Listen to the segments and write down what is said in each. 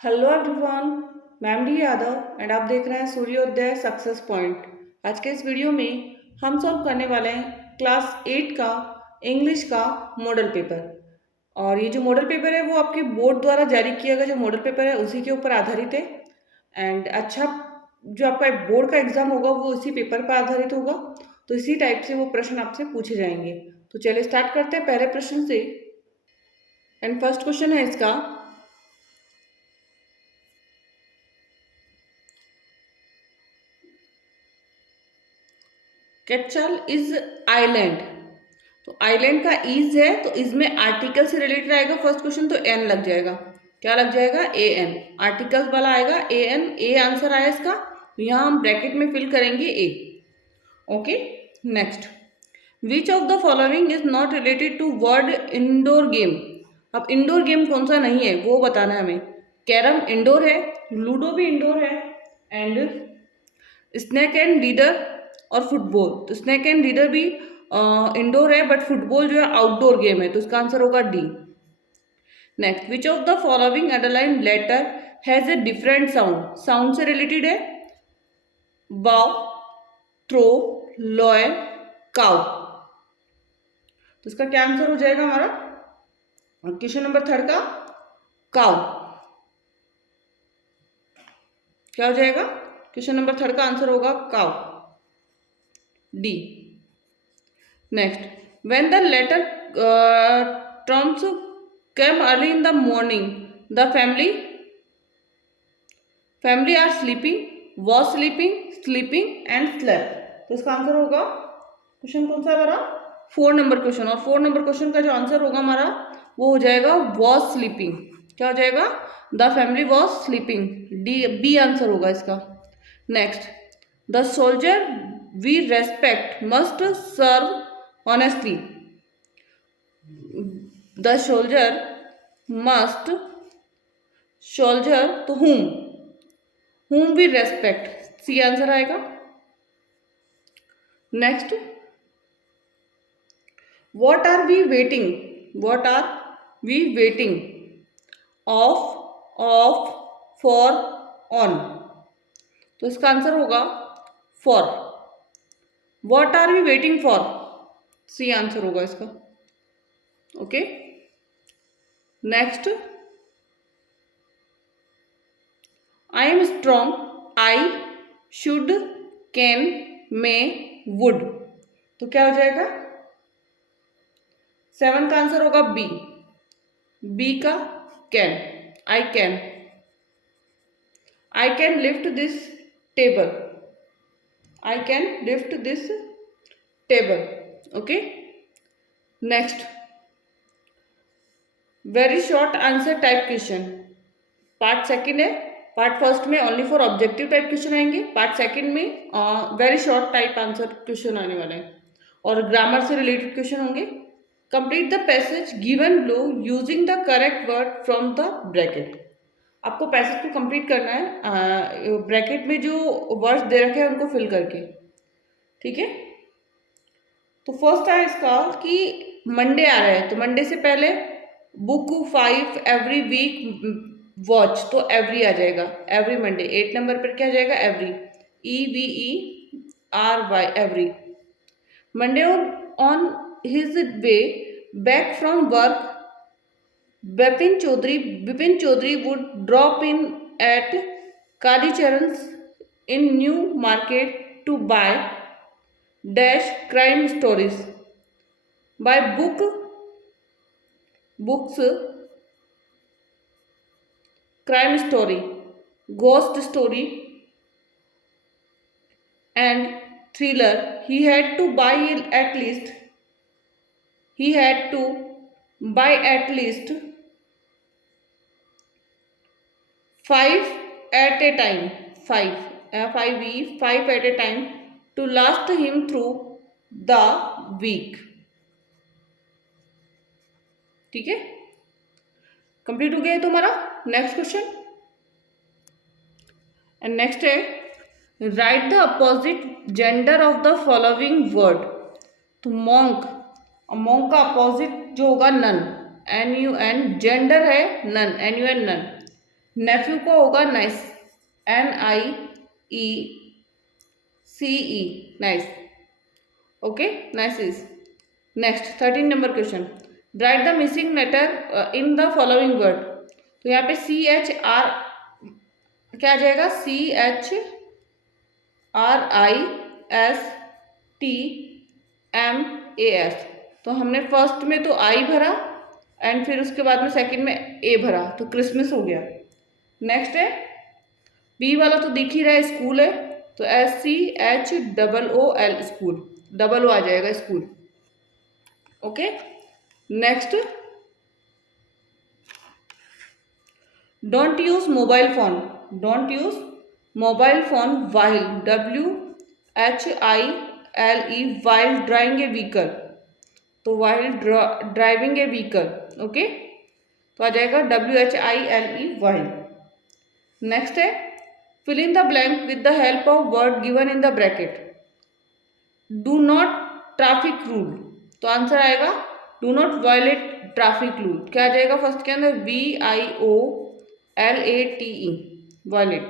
Hello everyone. मैं M D Yadav एंड आप देख रहे हैं सूर्योदय सक्सेस पॉइंट। आज के इस वीडियो में हम सॉल्व करने वाले हैं क्लास 8 का इंग्लिश का मॉडल पेपर। और ये जो मॉडल पेपर है वो आपके बोर्ड द्वारा जारी किया गया जो मॉडल पेपर है उसी के ऊपर आधारित है। एंड अच्छा, जो आपका बोर्ड का एग्जाम होगा वो इसी पेपर पर आधारित होगा, तो इसी टाइप से वो प्रश्न आपसे पूछे जाएंगे। तो चलिए स्टार्ट करते हैं पहले प्रश्न से। एंड फर्स्ट क्वेश्चन है इसका, कैचल इज आइलैंड। तो आइलैंड का इज है तो इसमें आर्टिकल से रिलेटेड आएगा फर्स्ट क्वेश्चन, तो एन लग जाएगा। क्या लग जाएगा? A N. आर्टिकल्स वाला आएगा ए एन। ए आंसर आया इसका, तो यहाँ हम ब्रैकेट में फिल करेंगे A. Okay, next. Which of the following is not related to word indoor game. अब इंडोर गेम कौन सा नहीं है वो बताना है हमें। कैरम इंडोर है, लूडो भी इंडोर है, एंड स्नैक एंड लीडर और फुटबॉल। तो स्नैक एंड लीडर भी इंडोर है, बट फुटबॉल जो है आउटडोर गेम है, तो इसका आंसर होगा D. Next, which of the following underline letter has a different sound. Sound से रिलेटेड है बाव, थ्रो, लॉय, काउ। तो इसका क्या आंसर हो जाएगा हमारा क्वेश्चन नंबर थर्ड का? काउ। क्या हो जाएगा? क्वेश्चन नंबर थर्ड का आंसर होगा cow, D. Next, when the letter trumps came early in the morning, the family are sleeping, was sleeping, sleeping and slept। तो इसका आंसर होगा क्वेश्चन कौन सा है हमारा? 4 नंबर क्वेश्चन। और 4 नंबर क्वेश्चन का जो आंसर होगा हमारा वो हो जाएगा was sleeping। क्या हो जाएगा? The family was sleeping, D B answer होगा इसका। Next, the soldier we respect must serve honestly। the soldier must, soldier तो whom we respect, C answer आएगा। Next, what are we waiting, what are we waiting of for on। तो इसका answer होगा for। what are we waiting for, C answer होगा इसका। Okay, next, I am strong, I should, can, may, would. तो क्या हो जाएगा? 7 का आंसर होगा बी। बी का can, I can lift this table, I can lift this table. Okay, next, very short answer type question. Part second है, part first में only for objective type question आएंगे, पार्ट सेकंड में very short type answer question आने वाले हैं और ग्रामर से related question होंगे। Complete the passage given below using the correct word from the bracket. आपको पैसेज को कंप्लीट करना है ब्रैकेट में जो वर्ड्स दे रखे हैं उनको फिल करके। ठीक है, तो फर्स्ट है इसका कि मंडे आ रहा है, तो मंडे से पहले बुक 5 एवरी वीक वॉच, तो एवरी आ जाएगा। एवरी मंडे 8 नंबर पर क्या आ जाएगा? Every, EVERY, every. Monday on his way back from work, Bipin Chaudhuri would drop in at कालीचरण's in new market to buy dash crime stories. Buy books crime story, ghost story and thriller. He had to buy at least 5 at a time, 5 at a time to last him through the week। ठीक है, कंप्लीट हो गया है तुम्हारा। Next question, and next है write the opposite gender of the following word. तो monk का opposite जो होगा नन, NUN। जेंडर है नन, NUN नन। नेफ्यू को होगा niece, NIECE, niece. Okay, niece is. Next 13 number question, write the missing letter in the following word. तो यहाँ पे CHR क्या आ जाएगा, CHRISTMAS। तो हमने फर्स्ट में तो आई भरा एंड फिर उसके बाद में सेकंड में ए भरा, तो क्रिसमस हो गया। नेक्स्ट है बी वाला, तो दिख ही रहा है स्कूल है, तो SCHOOL, स्कूल, डबल ओ आ जाएगा school. Okay, next, don't use mobile phone, don't use mobile phone while, WHILE, while driving a vehicle, तो while driving a vehicle. Okay, तो आ जाएगा WHILE, वाइल। नेक्स्ट है fill in the blank with the help of word given in the bracket. Do not traffic rule, तो answer आएगा do not violate traffic rule. क्या आ जाएगा first के अंदर, VIOLATE, violate.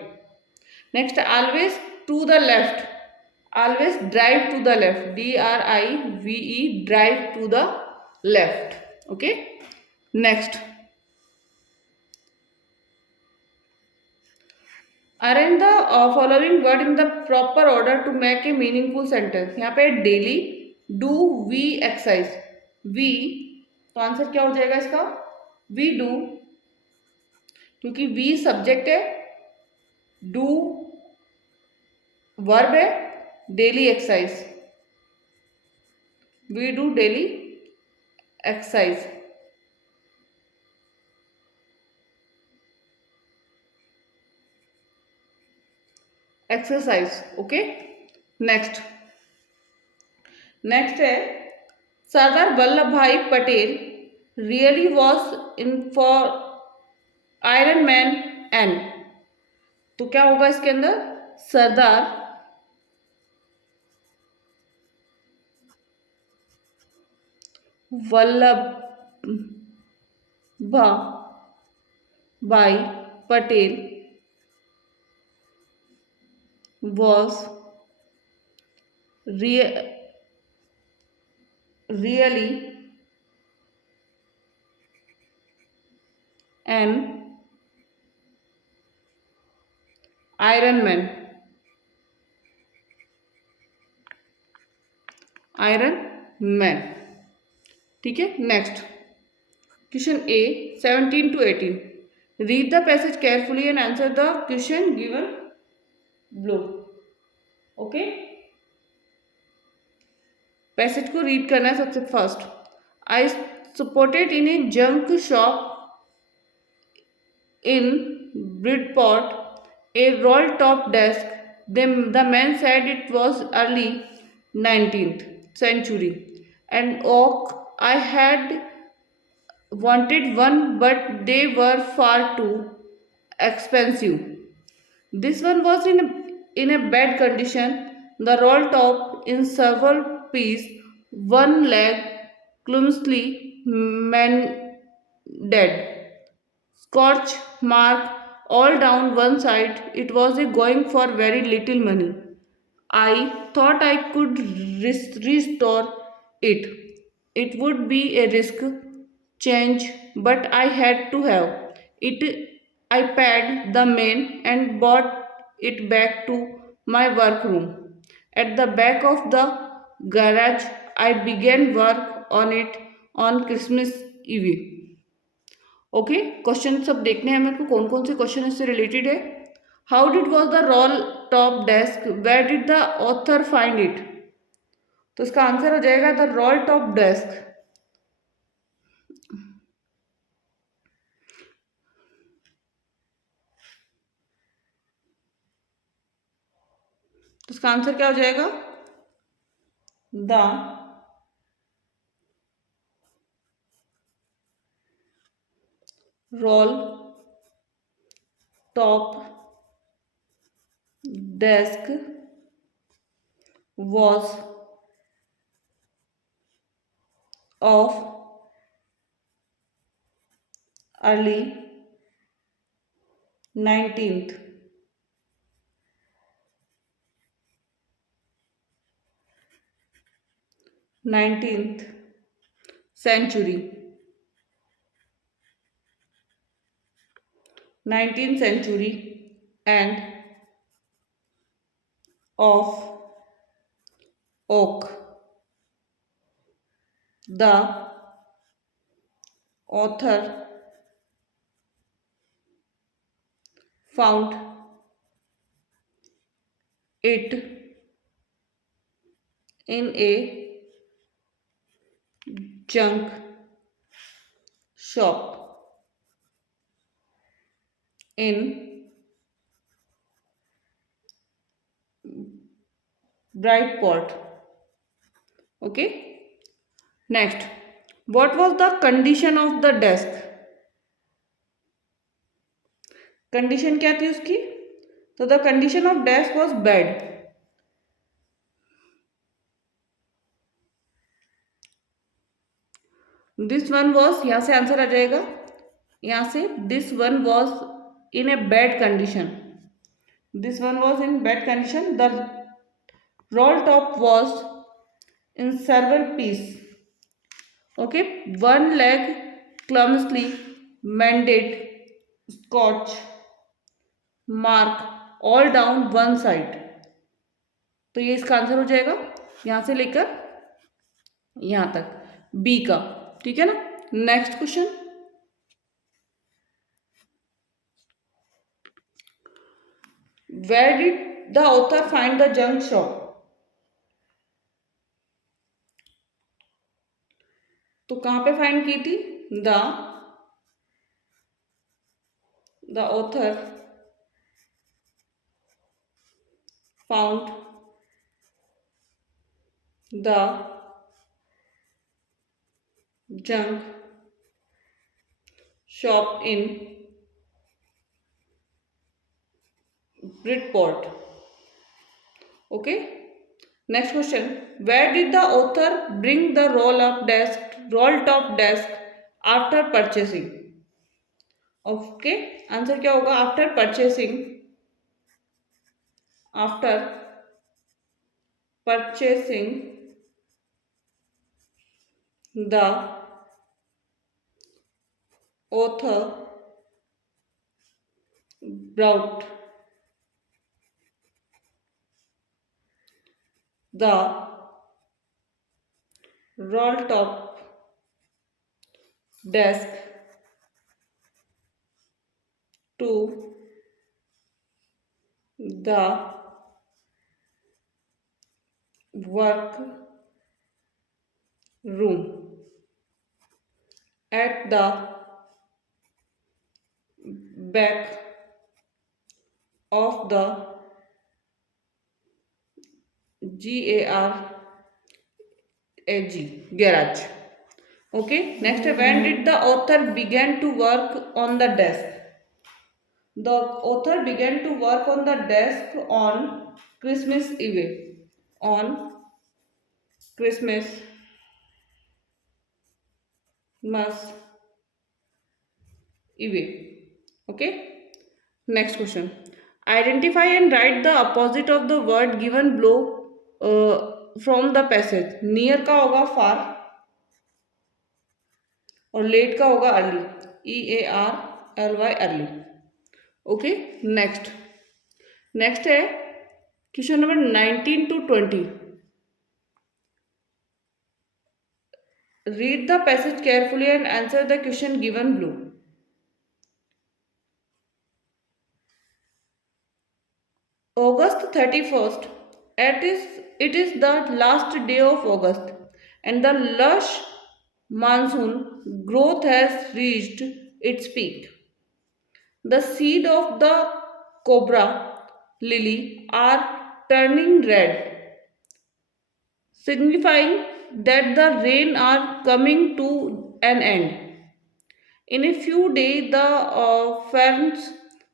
Next, always to the left, always drive to the left, DRIVE, drive to the left. Okay, next, arrange the following word in the proper order to make a meaningful sentence. यहाँ पे daily, do, we, exercise, we, तो answer क्या हो जाएगा इसका, we do, क्योंकि we subject है, do verb है, daily exercise, we do daily exercise. Exercise. Okay, next, next है Sardar Vallabhbhai Patel really was in for iron man and, तो क्या होगा इसके अंदर, सरदार Vallabhbhai Patel was really an Iron Man, iron man. ठीक है, नेक्स्ट क्वेश्चन A 17 to 18, read the passage carefully and answer the question given below. Okay, passage को रीड करना है सबसे first. I supported in A junk shop in Bridport, a roll-top desk. The man said it was early 19th century, and oak. I had wanted one, but they were far too expensive. This one was in a bad condition. The roll top in several pieces, one leg clumsily mended, scorch mark all down one side. It was a going for very little money. I thought I could restore it. It would be a risk change, but I had to have it. I paid the man and brought it back to my workroom. At the back of the garage, I began work on it on Christmas Eve. Okay, question सब देखने हैं मेरे को, कौन कौन से क्वेश्चन इससे related है। How did was the roll top desk, where did the author find it, तो इसका आंसर हो जाएगा द रोल टॉप डेस्क। तो इसका आंसर क्या हो जाएगा, the roll top desk was of early 19th, 19th century, 19th century, and of oak. The author found it in a junk shop in Brightport. Okay. Next, what was the condition of the desk? Condition क्या थी उसकी? तो the condition of desk was bed. This one was, यहाँ से आंसर आ जाएगा, यहाँ से this one was in a bad condition. This one was in bad condition. The roll top was in several pieces. Okay, one leg clumsily mended, scotch mark all down one side. तो ये इसका आंसर हो जाएगा यहां से लेकर यहां तक बी का. ठीक है ना. Next question, where did the author find the junk shop? तो कहां पे फाइंड की थी? The author found the junk shop in Bridport. Okay. Next question. Where did the author bring the roll top desk after purchasing? Okay. Answer क्या होगा? After purchasing. After purchasing the author brought the roll top desk to the work room at the back of the garage. Okay. Next, when did the author began to work on the desk? The author began to work on the desk on Christmas Eve. On Christmas Eve. Okay. Next question. Identify and write the opposite of the word given below from the passage. Near का होगा far और late का होगा early. EARLY early. Okay. Next है question number 19 to 20. Read the passage carefully and answer the question given below. August 31st, it is the last day of August and the lush monsoon growth has reached its peak. The seed of the cobra lily are turning red, signifying that the rain are coming to an end. In a few days, the ferns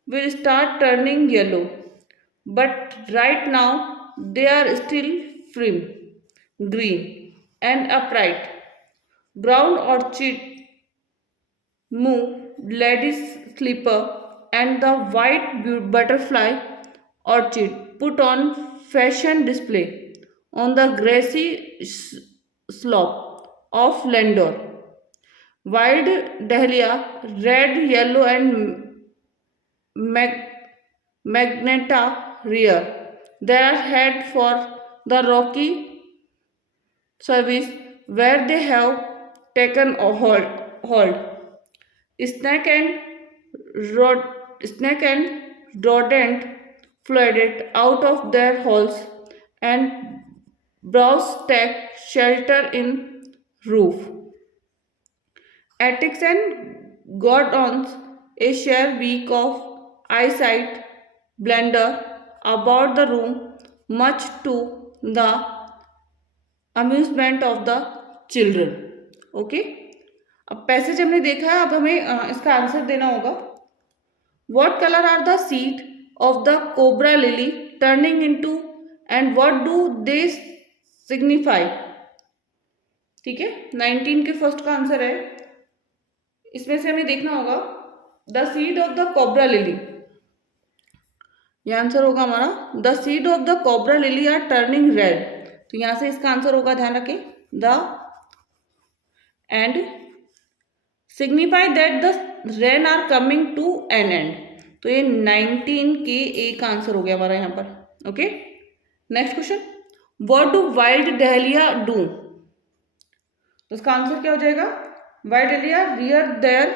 will start turning yellow, but right now they are still prim, green, and upright. Brown orchid move, lady's slipper, and the white butterfly orchid put on fashion display on the grassy slope of Landor. Wild dahlia, red, yellow, and mag- magneta rear. They are head for the rocky service where they have taken a hold. Snake and rod, snake and rodent flooded out of their holes and browse take shelter in roof. Attics and Gordons, a share week of eyesight blender about the room, much to the amusement of the children. Okay, अब passage हमने देखा है. अब हमें इसका answer देना होगा. What colour are the seed of the cobra lily turning into and what do they signify. ठीक है, 19 के फर्स्ट का आंसर है. इसमें से हमें देखना होगा the seed of the cobra lily. यह आंसर होगा हमारा. The seed of the cobra lily are turning red. तो यहां से इसका आंसर होगा, ध्यान रखें, the end signify that the rain are coming to an end. तो ये 19 के ए का आंसर हो गया हमारा यहां पर. Okay, next question. What do wild dahlia do. तो इसका आंसर क्या हो जाएगा. Wild dahlia rear there.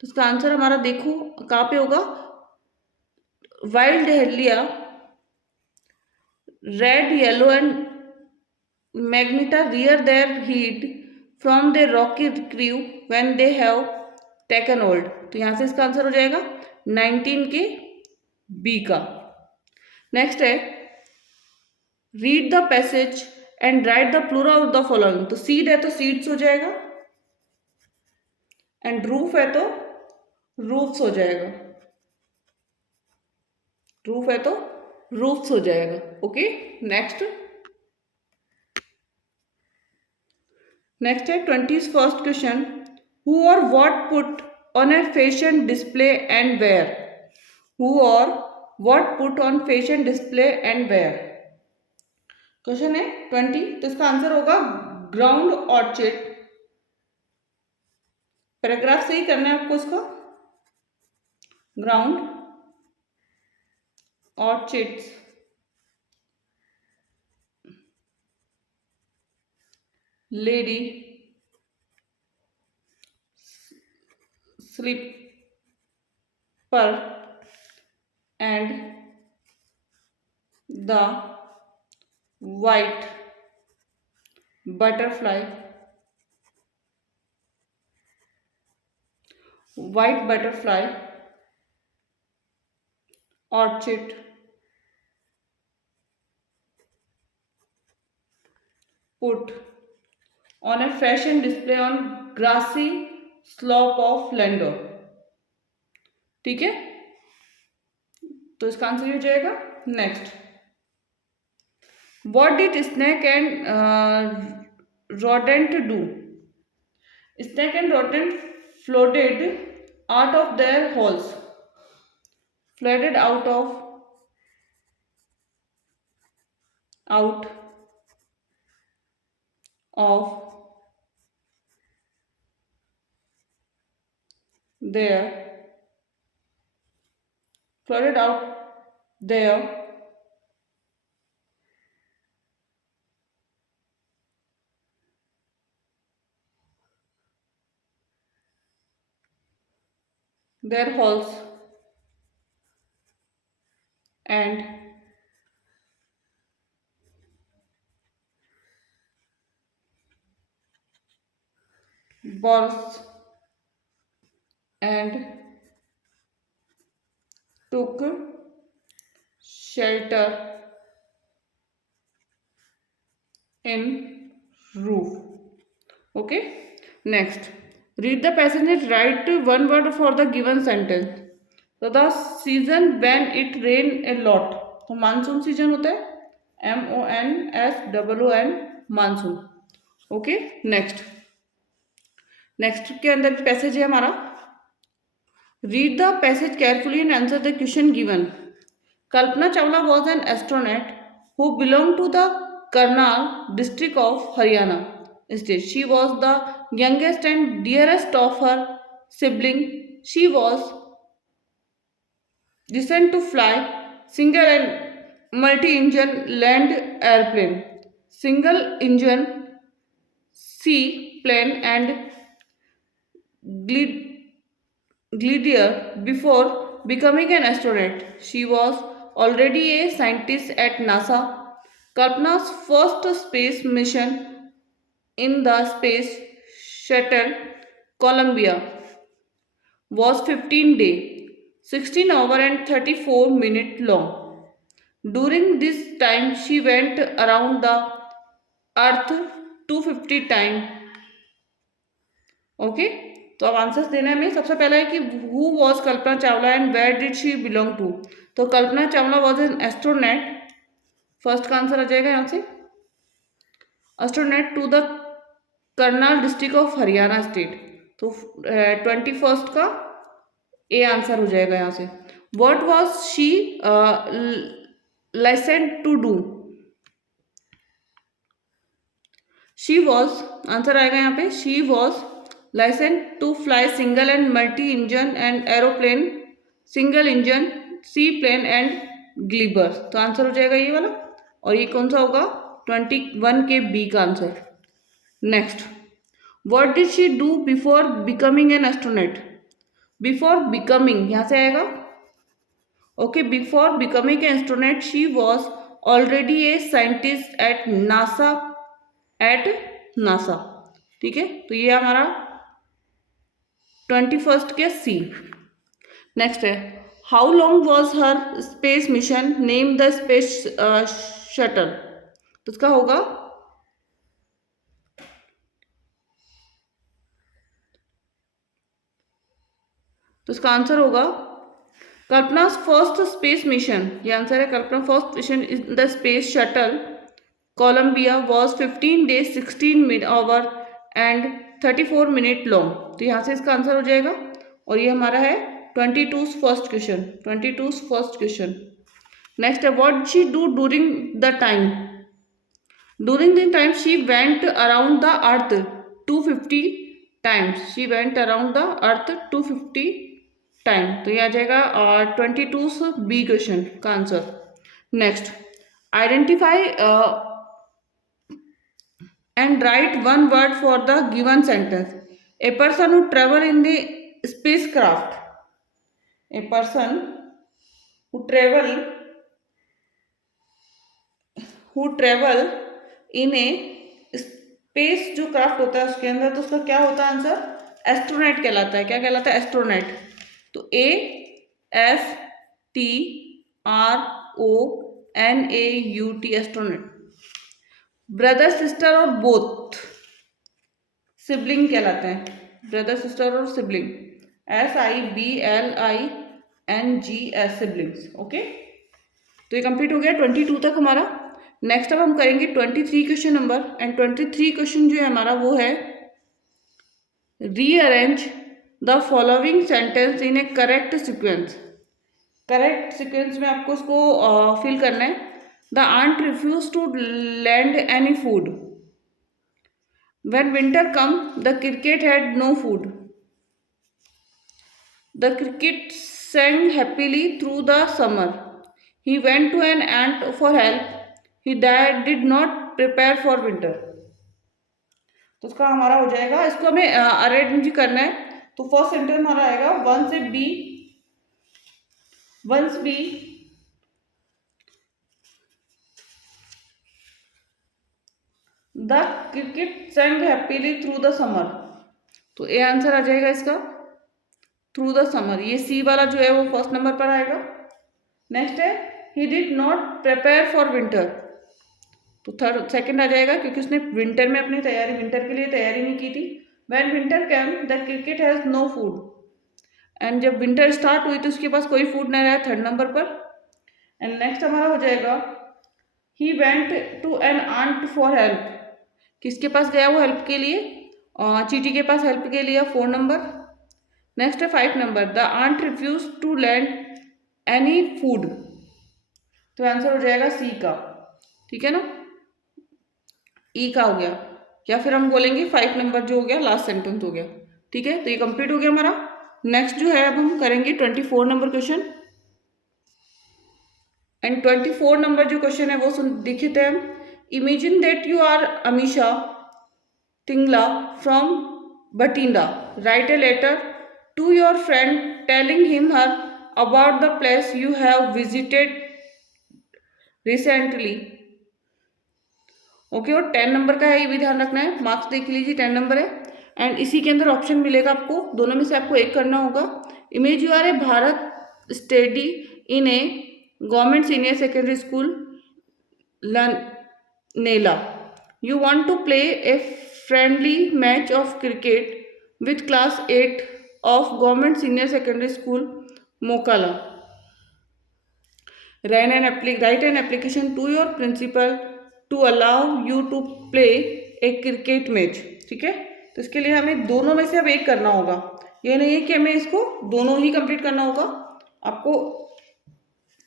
तो इसका आंसर हमारा देखो कहां पे होगा. Wild dahlia red, yellow and magenta rear their head from the rocky crew when they have taken hold. तो यहां से इसका आंसर हो जाएगा 19 के बी का. नेक्स्ट है read the passage and write the plural of the following. तो सीड है तो सीड्स हो जाएगा एंड रूफ है तो रूफ्स हो जाएगा. रूफ है तो रूफ्स हो जाएगा. ओके, नेक्स्ट है 21st क्वेश्चन. हु और what put on a fashion display and wear. Who और what put on fashion display and wear. Question है 20. तो इसका आंसर होगा ग्राउंड ऑर्चिड. पैराग्राफ सही करना है आपको इसका. Ground orchids lady slipper and the white butterfly orchid put on a fashion display on grassy slope of Landor. ठीक है, तो इसका आंसर हो जाएगा. Next, what did snake and rodent do. Snake and rodent floated out of their holes. Flooded out of their flooded out their holes and burst and took shelter in roof. Okay, next, read the passage and write one word for the given sentence. तो the season when it rain a lot. तो monsoon season होता है MONSOON monsoon. Okay, next के अंदर पैसेज है हमारा. Read the passage carefully and answer the question given. Kalpana Chawla was an astronaut who belonged to the Karnal district of Haryana state. She was the youngest and dearest of her sibling. She was destined to fly single and multi-engine land airplane, single engine sea plane and Glider before becoming an astronaut. She was already a scientist at NASA. Kalpana's first space mission in the space shuttle Columbia was 15-day, 16-hour and 34-minute long. During this time, she went around the Earth 250 times. Okay तो अब आंसर्स देना है हमें। सबसे पहला है कि who was Kalpana Chawla and where did she belong to. तो Kalpana Chawla was an astronaut, first का आंसर आ जाएगा यहाँ से, astronaut to the Karnal district of Haryana state. तो 21st का ए आंसर हो जाएगा यहाँ से। What was she licensed to do. She was answer आएगा यहाँ पे, she was licensed to fly single and multi-engine and aeroplane, single engine seaplane and gliders। तो आंसर हो जाएगा ये वाला, और ये कौन सा होगा 21 के बी का answer. Next, what did she do before becoming an astronaut. Before becoming यहाँ से आएगा, okay, before becoming an astronaut she was already a scientist at NASA, ठीक है, तो ये हमारा 21st के सी। नेक्स्ट है, how long was her space mission, name the space shuttle. तो इसका होगा आंसर होगा कल्पना फर्स्ट स्पेस मिशन, ये आंसर है, Kalpana first mission in the space shuttle Columbia was 15 days 16 hour and 34 minute long. तो यहाँ से इसका आंसर हो जाएगा, और ये हमारा है 22 फर्स्ट क्वेश्चन। नेक्स्ट है, what she do during the time. During the time she went around the earth 250 times. She went around the earth 250 टाइम। तो ये आ जाएगा 22 बी क्वेश्चन का answer. Next, identify and write one word for the given sentence. A person who travel in the spacecraft. A person who travel in a space जो क्राफ्ट होता है उसके अंदर, तो उसका क्या होता है आंसर, एस्ट्रोनॉट कहलाता है। क्या कहलाता है, एस्ट्रोनॉट। तो ASTRONAUT एस्ट्रोनॉट। ब्रदर सिस्टर और बोथ सिबलिंग कहलाते हैं, ब्रदर सिस्टर और सिबलिंग, SIBLINGS सिबलिंग्स। ओके, तो ये कंप्लीट हो गया 22 तक हमारा। नेक्स्ट अब हम करेंगे 23 क्वेश्चन नंबर, एंड 23 क्वेश्चन जो है हमारा वो है, rearrange the following sentence in A correct sequence. Correct sequence में आपको उसको फिल करना है। The aunt refused to lend any food. When winter came, the cricket had no food. The cricket sang happily through the summer. He went to an aunt for help. He did not prepare for winter. तो उसका हमारा हो जाएगा, इसको हमें अरेंज करना है। तो फर्स्ट सेंटेंस हमारा आएगा once B the cricket sang happily through the summer. तो ए आंसर आ जाएगा इसका, थ्रू द समर। ये सी वाला जो है वो फर्स्ट नंबर पर आएगा। नेक्स्ट है, he did not prepare for winter. तो सेकंड आ जाएगा, क्योंकि उसने विंटर में अपनी विंटर के लिए तैयारी नहीं की थी। When winter came the cricket has no food. And जब विंटर स्टार्ट हुई तो उसके पास कोई फूड नहीं रहा, थर्ड नंबर पर। एंड नेक्स्ट हमारा हो जाएगा, he went to an ant for help. किसके पास गया वो हेल्प के लिए, चीटी के पास हेल्प के लिए, 4 नंबर। नेक्स्ट है 5 number, the ant refuse to lend any food, तो आंसर हो जाएगा सी का, ठीक है ना, ई का हो गया, या फिर हम बोलेंगे 5 नंबर जो हो गया लास्ट सेंटेंस हो गया, ठीक है। तो ये कंप्लीट हो गया हमारा। नेक्स्ट जो है अब हम करेंगे 24 नंबर क्वेश्चन, एंड 24 नंबर जो क्वेश्चन है वो देखते हैं हम। Imagine that you are Amisha Tingla from Bathinda, write a letter to your friend telling him her about the place you have visited recently. Okay, और 10 नंबर का है, ये भी ध्यान रखना है, मार्क्स देख लीजिए 10 नंबर है। एंड इसी के अंदर ऑप्शन मिलेगा आपको, दोनों में से आपको एक करना होगा। Image you are a Bharat study in a government senior secondary school नेला, you want to play a friendly match of cricket with class 8 of government senior secondary school Mokala. Write an application to your principal to allow you to play a cricket match, ठीक है। तो इसके लिए हमें दोनों में से अब एक करना होगा, ये नहीं है कि हमें इसको दोनों ही कंप्लीट करना होगा, आपको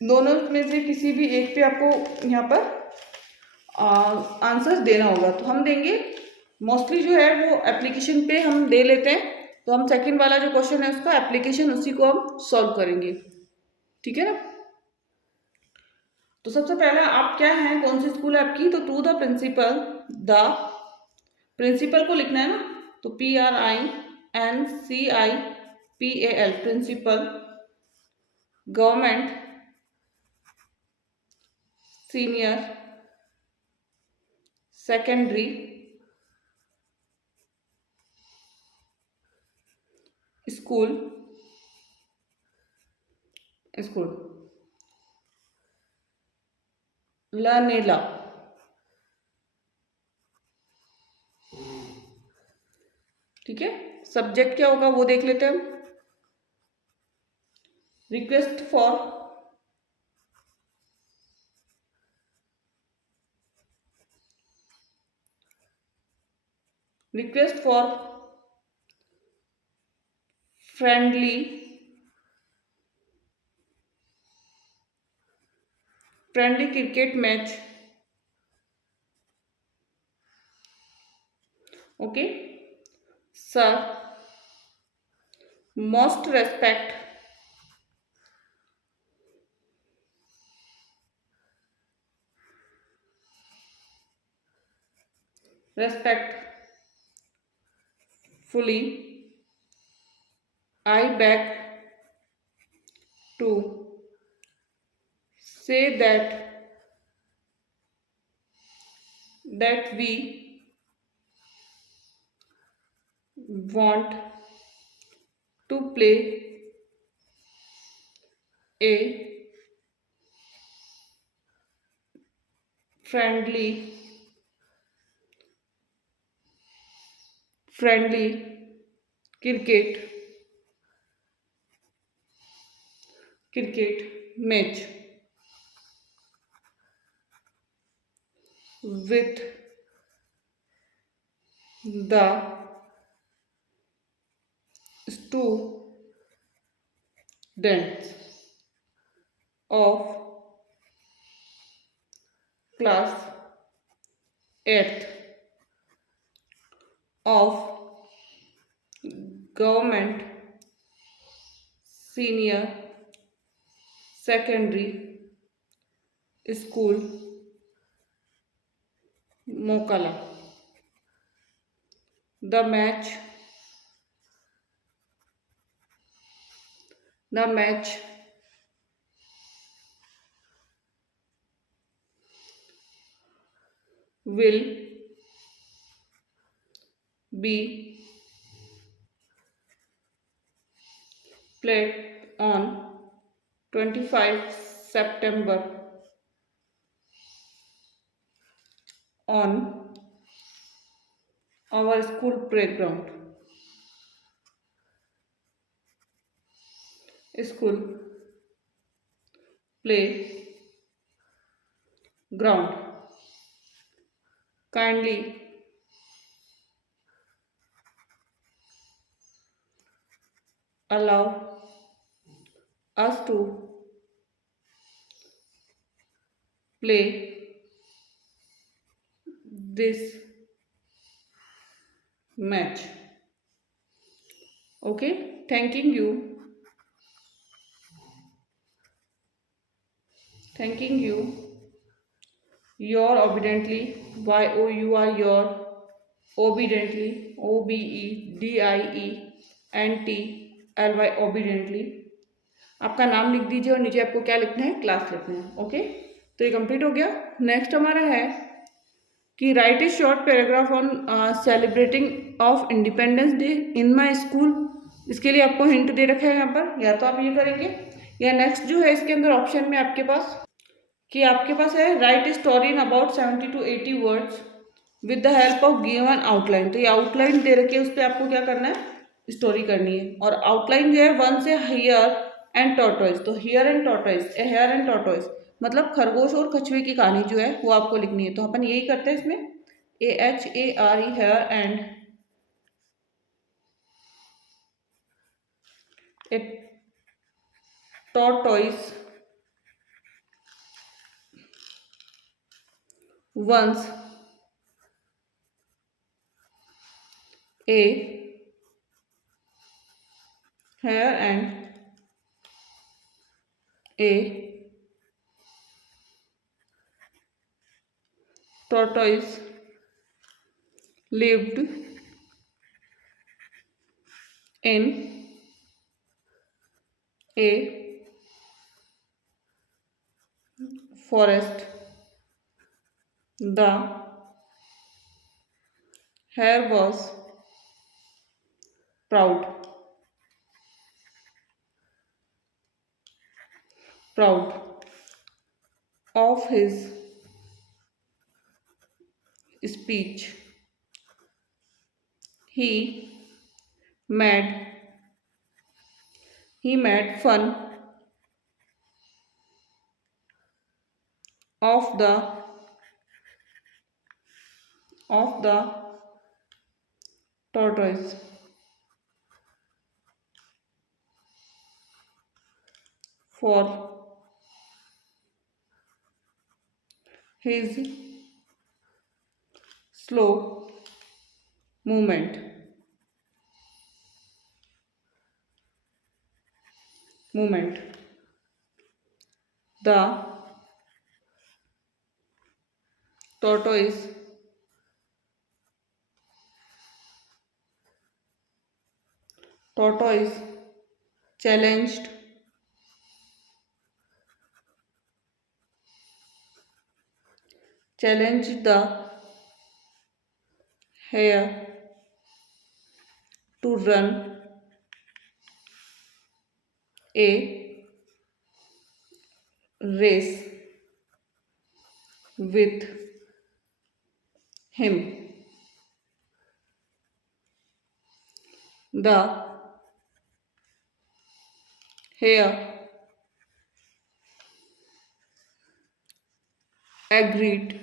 दोनों में से किसी भी एक पे आपको यहाँ पर आंसर्स देना होगा। तो हम देंगे मोस्टली जो है वो एप्लीकेशन पे हम दे लेते हैं, तो हम सेकंड वाला जो क्वेश्चन है उसका एप्लीकेशन उसी को हम सॉल्व करेंगे, ठीक है ना। तो सबसे पहले आप क्या हैं, कौन सी स्कूल है आपकी, तो टू द प्रिंसिपल को लिखना है ना, तो PRINCIPAL principal, government senior secondary school Lanela, ठीक है। सब्जेक्ट क्या होगा वो देख लेते हैं हम। Request for friendly cricket match, okay. Sir most respect fully, I beg to say that we want to play a friendly cricket match with the students of class 8th of government senior secondary school Mokala. The match will be played on 25 September on our school playground. School playground. Kindly allow us to play this match. Okay, thanking you, your obediently, your obediently, obediently, obediently. आपका नाम लिख दीजिए और नीचे आपको क्या लिखना है, क्लास लिखना है। ओके, तो ये कंप्लीट हो गया। नेक्स्ट हमारा है कि राइट ए short paragraph on celebrating of independence day in my school. इसके लिए आपको हिंट दे रखा है यहाँ पर, या तो आप ये करेंगे या नेक्स्ट जो है इसके अंदर ऑप्शन में आपके पास कि आपके पास है राइट स्टोरी इन अबाउट 70 to 80 words with the help of given outline. तो ये आउटलाइन दे रखी है, उस पर आपको क्या करना है, स्टोरी करनी है। और आउटलाइन जो है वन से हियर एंड टॉर्टोइज। तो hare and tortoise, a hare and tortoise मतलब खरगोश और कछुए की कहानी जो है वो आपको लिखनी है। तो अपन यही करते हैं इसमें, AHARE, hare and a tortoise once a hare and a tortoise lived in a forest. The hare was proud, proud of his speech. He made he made fun of the tortoise for his slow movement. Movement. The tortoise tortoise challenged the hare to run a race with him. The hare agreed.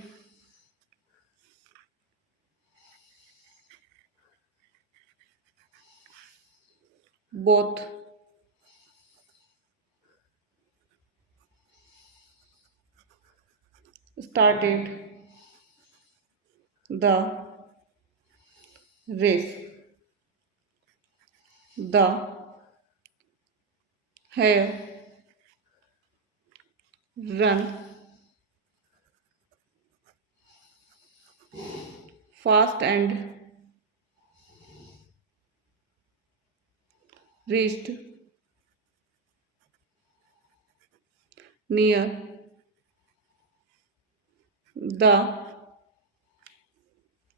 Both started the race. The hare ran fast and reached near the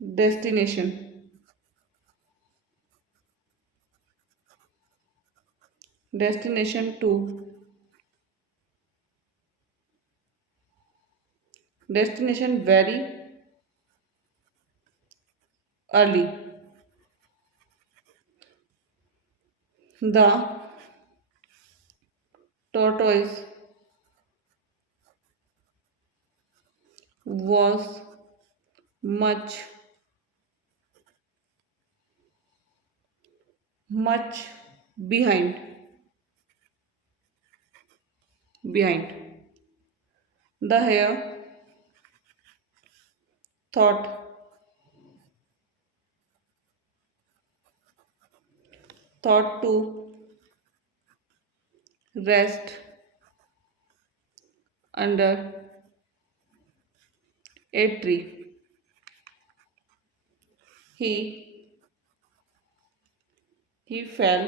destination. Destination to destination very early. The tortoise was much behind, behind. The hare thought to rest under a tree. He fell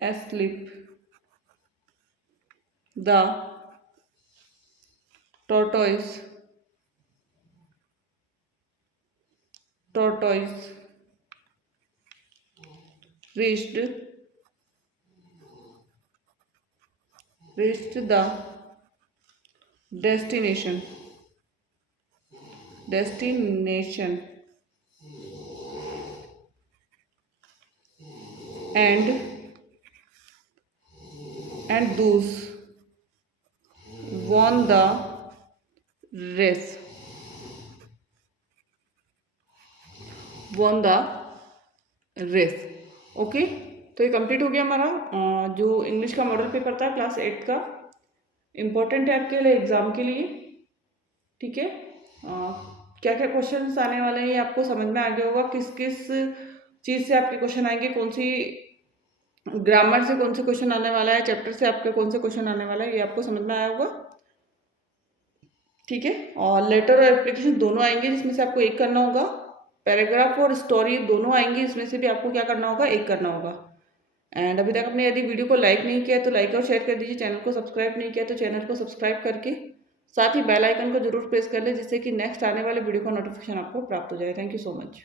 asleep. The tortoise tortoise reached the destination destination and those won the race won the race. Okay, तो ये कंप्लीट हो गया हमारा जो इंग्लिश का model paper था क्लास 8 का। इम्पोर्टेंट है आपके लिए एग्ज़ाम के लिए। ठीक है, क्या क्या क्वेश्चंस आने वाले हैं ये आपको समझ में आ गया होगा। किस किस चीज़ से आपके क्वेश्चन आएंगे, कौन सी ग्रामर से कौन से क्वेश्चन आने वाला है, चैप्टर से आपके कौन से क्वेश्चन आने वाला है, ये आपको समझ में आया होगा। ठीक है, और लेटर और एप्लीकेशन दोनों आएंगे जिसमें से आपको एक करना होगा। पैराग्राफ और स्टोरी दोनों आएंगी, इसमें से भी आपको क्या करना होगा, एक करना होगा। एंड अभी तक आपने यदि वीडियो को लाइक नहीं किया तो लाइक और शेयर कर दीजिए। चैनल को सब्सक्राइब नहीं किया तो चैनल को सब्सक्राइब करके साथ ही बेल आइकन को जरूर प्रेस कर ले, जिससे कि नेक्स्ट आने वाले वीडियो का नोटिफिकेशन आपको प्राप्त हो जाए। Thank you so much.